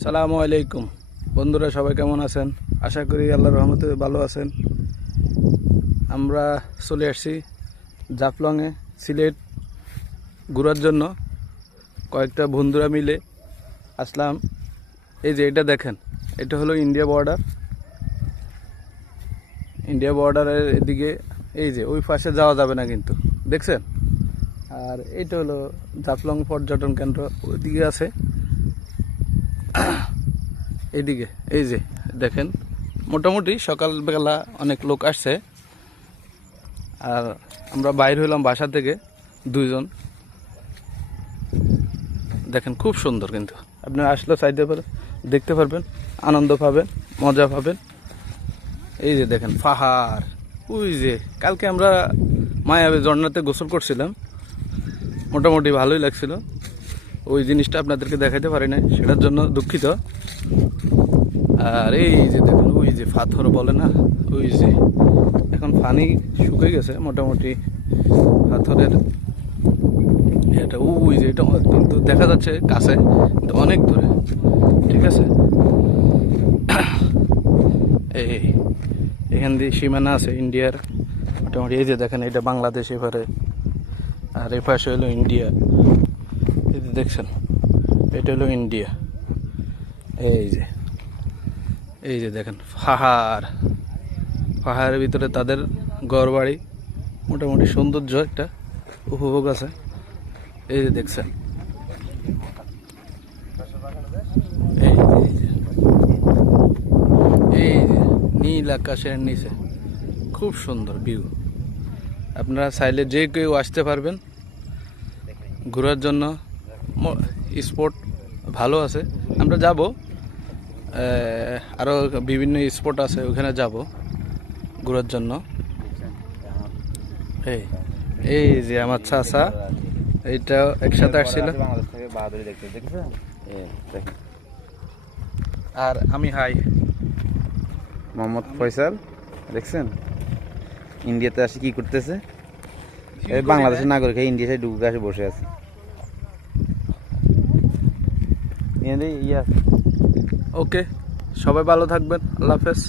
সালামু আলাইকুম বন্ধুরা, সবাই কেমন আছেন? আশা করি আল্লাহর রহমতে ভালো আছেন। আমরা চলে আসছি জাফলংয়ে সিলেট ঘোরার জন্য। কয়েকটা বন্ধুরা মিলে আসলাম। এই যে এটা দেখেন, এটা হলো ইন্ডিয়া বর্ডার। ইন্ডিয়া বর্ডারের এদিকে এই যে ওই পাশে যাওয়া যাবে না কিন্তু, দেখছেন? আর এইটা হলো জাফলং পর্যটন কেন্দ্র, ওইদিকে আছে। এইদিকে এই যে দেখেন, মোটামুটি সকালবেলা অনেক লোক আসছে। আর আমরা বাইর হইলাম বাসা থেকে দুইজন। দেখেন খুব সুন্দর, কিন্তু আপনারা আসলে চাইতে পারেন, দেখতে পারবেন, আনন্দ পাবেন, মজা পাবেন। এই যে দেখেন পাহাড়, ওই যে কালকে আমরা মায়াবী ঝর্ণাতে গোসল করছিলাম, মোটামুটি ভালোই লাগছিল। ওই জিনিসটা আপনাদেরকে দেখাইতে পারি না, সেটার জন্য দুঃখিত। আর এই যে দেখুন, ওই যে পাথর বলে না, ওই যে এখন পানি শুকিয়ে গেছে মোটামুটি পাথরের এটা, ওই যে এটা কিন্তু দেখা যাচ্ছে কাছে, কিন্তু অনেক দূরে। ঠিক আছে, এই এখান দিয়ে সীমানা আছে ইন্ডিয়ার মোটামুটি। এই যে দেখেন, এটা বাংলাদেশ এপারে, আর এ পাশে হলো ইন্ডিয়া। এই যে দেখছেন, এটা হলো ইন্ডিয়া। এই যে দেখেন পাহাড়, পাহাড়ের ভিতরে তাদের ঘরবাড়ি, মোটামুটি সৌন্দর্য একটা উপভোগ আছে। এই যে দেখছেন, এই যে নীল আকাশের নিচে খুব সুন্দর ভিউ। আপনারা চাইলে যে কেউ আসতে পারবেন ঘোরার জন্য। স্পট ভালো আছে, আমরা যাব, আরও বিভিন্ন স্পট আছে, ওখানে যাব ঘোরার জন্য। এই যে আমার চাচা, এইটা একসাথে আসছিল। আর আমি হাই মোহাম্মদ ফয়সাল। দেখছেন ইন্ডিয়াতে আসি কি করতেছে? এই বাংলাদেশের নাগরিক ইন্ডিয়া সাইড ঢুকে আসে বসে আছে। ওকে, সবাই ভালো থাকবেন, আল্লাহ হাফেজ।